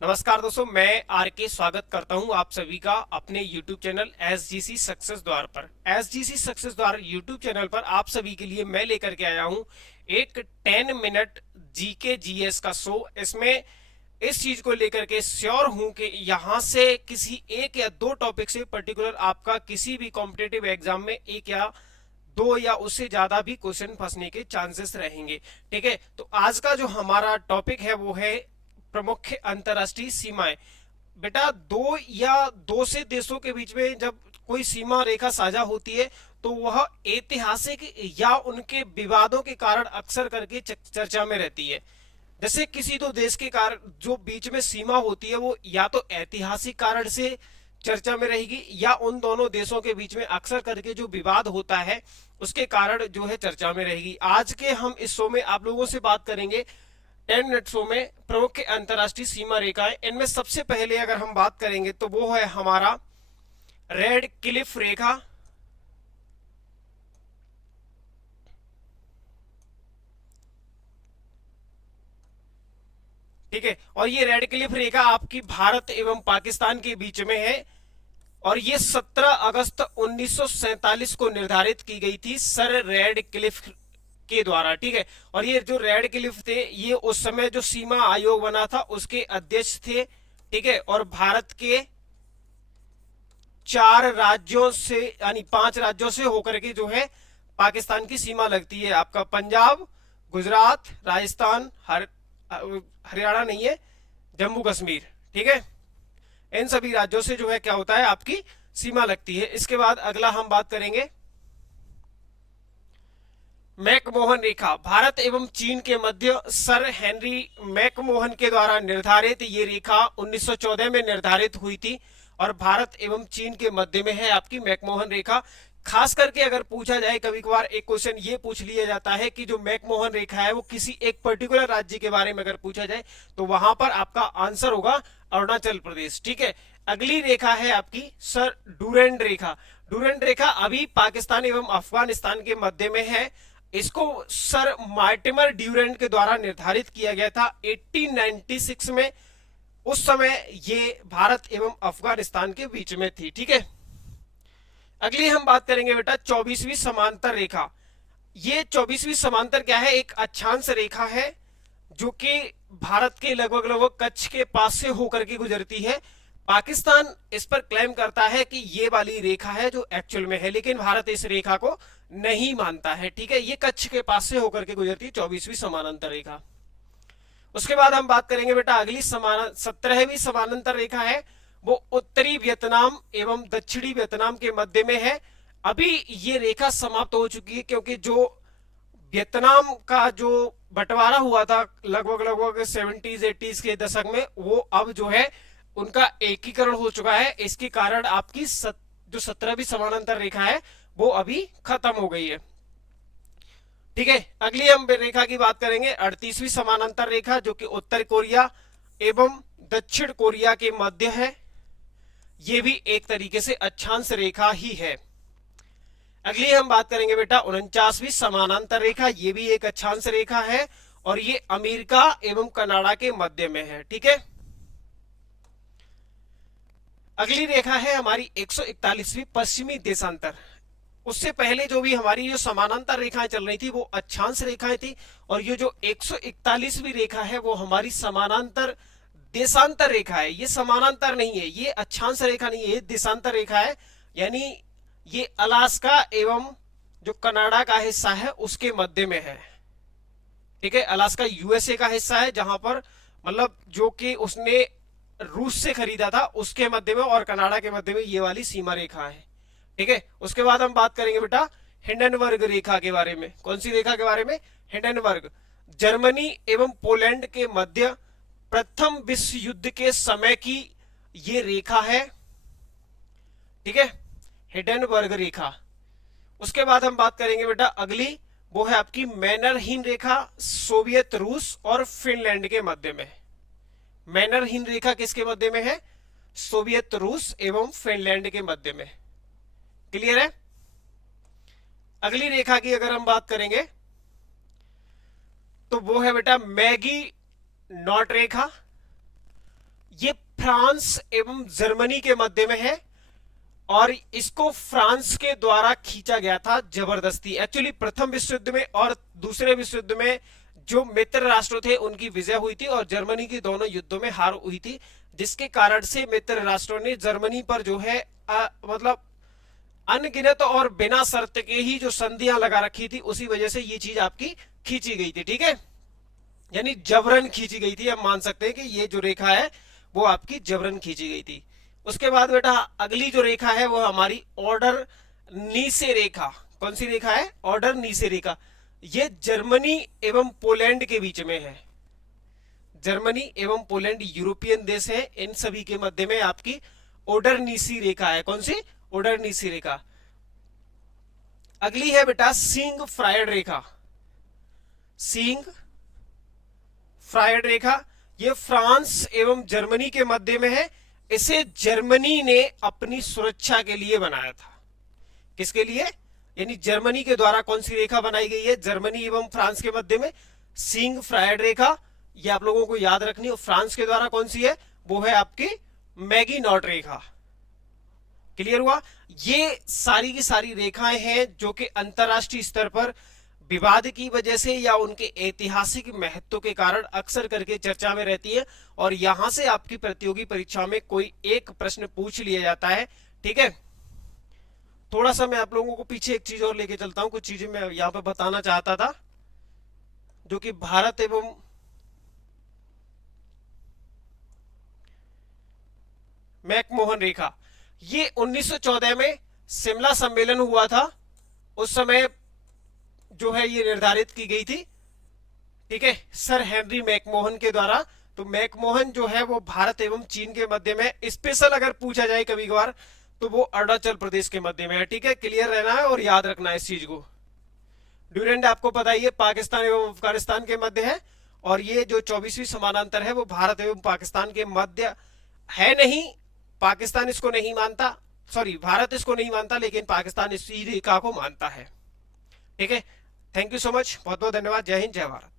नमस्कार दोस्तों, मैं आर के स्वागत करता हूं आप सभी का अपने YouTube चैनल SGC सक्सेस द्वार पर। SGC सक्सेस द्वार YouTube चैनल पर आप सभी के लिए मैं लेकर के आया हूं एक 10 मिनट जीके जीएस का शो। इसमें इस चीज को लेकर के श्योर हूं कि यहां से किसी एक या दो टॉपिक से पर्टिकुलर आपका किसी भी कॉम्पिटेटिव एग्जाम में एक या दो या उससे ज्यादा भी क्वेश्चन फंसने के चांसेस रहेंगे। ठीक है, तो आज का जो हमारा टॉपिक है वो है प्रमुख अंतर्राष्ट्रीय सीमाएं। बेटा, दो से देशों के बीच में जब कोई सीमा रेखा साझा होती है तो वह ऐतिहासिक या उनके विवादों के कारण अक्सर करके चर्चा में रहती है। जैसे किसी दो देश के कारण जो बीच में सीमा होती है वो या तो ऐतिहासिक कारण से चर्चा में रहेगी या उन दोनों देशों के बीच में अक्सर करके जो विवाद होता है उसके कारण जो है चर्चा में रहेगी। आज के हम इस शो में आप लोगों से बात करेंगे 10 मिनट शो में प्रमुख अंतर्राष्ट्रीय सीमा रेखाएं। इनमें सबसे पहले अगर हम बात करेंगे तो वो है हमारा रेड क्लिफ रेखा। ठीक है, और ये रेड क्लिफ रेखा आपकी भारत एवं पाकिस्तान के बीच में है और ये 17 अगस्त 1947 को निर्धारित की गई थी सर रेड क्लिफ के द्वारा। ठीक है, और ये जो रेड क्लिफ थे ये उस समय जो सीमा आयोग बना था उसके अध्यक्ष थे। ठीक है, और भारत के 4 राज्यों से यानी 5 राज्यों से होकर के जो है पाकिस्तान की सीमा लगती है। आपका पंजाब, गुजरात, राजस्थान, हरियाणा नहीं है, जम्मू कश्मीर। ठीक है, इन सभी राज्यों से जो है क्या होता है आपकी सीमा लगती है। इसके बाद अगला हम बात करेंगे मैकमोहन रेखा। भारत एवं चीन के मध्य सर हेनरी मैकमोहन के द्वारा निर्धारित ये रेखा 1914 में निर्धारित हुई थी और भारत एवं चीन के मध्य में है आपकी मैकमोहन रेखा। खास करके अगर पूछा जाए कभी कभार एक क्वेश्चन ये पूछ लिया जाता है कि जो मैकमोहन रेखा है वो किसी एक पर्टिकुलर राज्य के बारे में अगर पूछा जाए तो वहां पर आपका आंसर होगा अरुणाचल प्रदेश। ठीक है, अगली रेखा है आपकी सर डूरेंट रेखा। डूरेंट रेखा अभी पाकिस्तान एवं अफगानिस्तान के मध्य में है। इसको सर मार्टिमर ड्यूरेंट के द्वारा निर्धारित किया गया था 1896 में। उस समय ये भारत एवं अफगानिस्तान के बीच में थी। ठीक है, अगली हम बात करेंगे बेटा 24वीं समांतर रेखा। ये 24वीं समांतर क्या है? एक अक्षांश रेखा है जो कि भारत के लगभग लगभग कच्छ के पास से होकर के गुजरती है। पाकिस्तान इस पर क्लेम करता है कि ये वाली रेखा है जो एक्चुअल में है, लेकिन भारत इस रेखा को नहीं मानता है। ठीक है, ये कच्छ के पास से होकर के गुजरती है 24वीं समानांतर रेखा। उसके बाद हम बात करेंगे बेटा अगली 17वीं समानांतर रेखा है, वो उत्तरी वियतनाम एवं दक्षिणी वियतनाम के मध्य में है। अभी ये रेखा समाप्त हो चुकी है क्योंकि जो वियतनाम का जो बंटवारा हुआ था लगभग लगभग 70s 80s के दशक में, वो अब जो है उनका एकीकरण हो चुका है। इसके कारण आपकी जो 17वीं समानांतर रेखा है वो अभी खत्म हो गई है। ठीक है, अगली हम रेखा की बात करेंगे 38वीं समानांतर रेखा जो कि उत्तर कोरिया एवं दक्षिण कोरिया के मध्य है। ये भी एक तरीके से अक्षांश रेखा ही है। अगली हम बात करेंगे बेटा 49वीं समानांतर रेखा। ये भी एक अक्षांश रेखा है और ये अमेरिका एवं कनाडा के मध्य में है। ठीक है, अगली रेखा है हमारी 141वीं पश्चिमी देशांतर। उससे पहले जो भी हमारी जो समानांतर रेखाएं चल रही थी वो अक्षांश रेखाएं थी और ये जो 141वीं रेखा है वो हमारी समानांतर देशांतर रेखा है। ये समानांतर नहीं है, ये अक्षांश रेखा नहीं है, ये देशांतर रेखा है। यानी ये अलास्का एवं जो कनाडा का हिस्सा है उसके मध्य में है। ठीक है, अलास्का यूएसए का हिस्सा है जहां पर मतलब जो कि उसने रूस से खरीदा था उसके मध्य में, और कनाडा के मध्य में ये वाली सीमा रेखा है। ठीक है, उसके बाद हम बात करेंगे बेटा हिंडनबर्ग रेखा के बारे में। कौन सी रेखा के बारे में? हिंडनबर्ग। जर्मनी एवं पोलैंड के मध्य प्रथम विश्व युद्ध के समय की ये रेखा है। ठीक है, हिंडनबर्ग रेखा। उसके बाद हम बात करेंगे बेटा अगली, वो है आपकी मैनरहीन रेखा। सोवियत रूस और फिनलैंड के मध्य में। मैनरहीन रेखा किसके मध्य में है? सोवियत रूस एवं फिनलैंड के मध्य में। क्लियर है? अगली रेखा की अगर हम बात करेंगे तो वो है बेटा मैगी नॉट रेखा। ये फ्रांस एवं जर्मनी के मध्य में है और इसको फ्रांस के द्वारा खींचा गया था जबरदस्ती। एक्चुअली प्रथम विश्व युद्ध में और दूसरे विश्व युद्ध में जो मित्र राष्ट्र थे उनकी विजय हुई थी और जर्मनी की दोनों युद्धों में हार हुई थी, जिसके कारण से मित्र राष्ट्रों ने जर्मनी पर जो है मतलब अनगिनत और बिना शर्त के ही जो संधियां लगा रखी थी, उसी वजह से ये चीज आपकी खींची गई थी। ठीक है, यानी जबरन खींची गई थी। हम मान सकते हैं कि ये जो रेखा है वो आपकी जबरन खींची गई थी। उसके बाद बेटा अगली जो रेखा है वो हमारी ऑर्डर नीसे रेखा। कौन सी रेखा है? ऑर्डर नीसे रेखा। ये जर्मनी एवं पोलैंड के बीच में है। जर्मनी एवं पोलैंड यूरोपियन देश है, इन सभी के मध्य में आपकी ऑर्डर नीसी रेखा है। कौन सी? ऑर्डर नीसी रेखा। अगली है बेटा सिंग फ्रायड रेखा। सिंग फ्रायड रेखा ये फ्रांस एवं जर्मनी के मध्य में है। इसे जर्मनी ने अपनी सुरक्षा के लिए बनाया था। किसके लिए? यानी जर्मनी के द्वारा कौन सी रेखा बनाई गई है? जर्मनी एवं फ्रांस के मध्य में सिंग फ्रायड रेखा, ये आप लोगों को याद रखनी है। फ्रांस के द्वारा कौन सी है? वो है आपकी मैगी नॉट रेखा। क्लियर हुआ? ये सारी की सारी रेखाएं हैं जो कि अंतरराष्ट्रीय स्तर पर विवाद की वजह से या उनके ऐतिहासिक महत्व के कारण अक्सर करके चर्चा में रहती है और यहां से आपकी प्रतियोगी परीक्षा में कोई एक प्रश्न पूछ लिया जाता है। ठीक है, थोड़ा सा मैं आप लोगों को पीछे एक चीज और लेके चलता हूं। कुछ चीजें मैं यहां पर बताना चाहता था जो कि भारत एवं मैकमोहन रेखा, ये 1914 में शिमला सम्मेलन हुआ था, उस समय जो है ये निर्धारित की गई थी। ठीक है, सर हेनरी मैकमोहन के द्वारा। तो मैकमोहन जो है वो भारत एवं चीन के मध्य में, स्पेशल अगर पूछा जाए कभी कभार तो वो अरुणाचल प्रदेश के मध्य में है। ठीक है, क्लियर रहना है और याद रखना है इस चीज को। ड्यूरेंट आपको पता ही है पाकिस्तान एवं अफगानिस्तान के मध्य है और ये जो 24वीं समानांतर है वो भारत एवं पाकिस्तान के मध्य है। नहीं, पाकिस्तान इसको नहीं मानता, सॉरी भारत इसको नहीं मानता, लेकिन पाकिस्तान इस रेखा को मानता है। ठीक है, थैंक यू सो मच, बहुत बहुत धन्यवाद। जय हिंद, जय भारत।